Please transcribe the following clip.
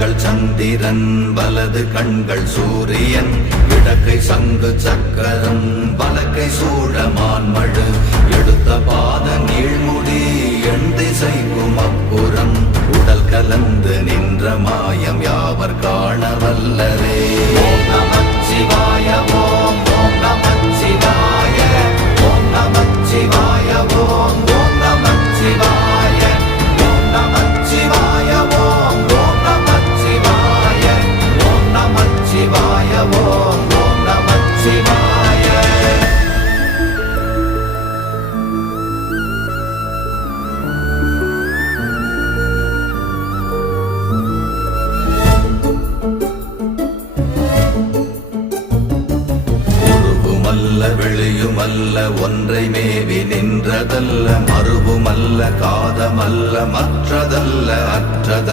கண்கள் சந்திரன் வலது கண்கள் சூரியன் இடக்கை சங்கு சக்கரம் வலக்கை சூழமான்மழு எடுத்த பாத நீழ்முடி எண் திசைக்கும் அப்புறம் உடல் கலந்து நின்ற மாயம் யாவர் காண வல்லரே. ஓம் நமச்சிவாய ஓம் ஓம் நமச்சிவாய ஓம் நமச்சிவாய ஓம் ஓம் நமச்சிவாய ஓம் நமச்சிவாய ஓம் ஓம் நமச்சிவாய ஓம் நமச்சிவாய ஓம் ஓம் நமச்சிவாய. வெளியுமல்ல ஒன்றை மேவி நின்றதல்ல மறுவுமல்ல காதமல்ல மற்றதல்ல அற்றதல்ல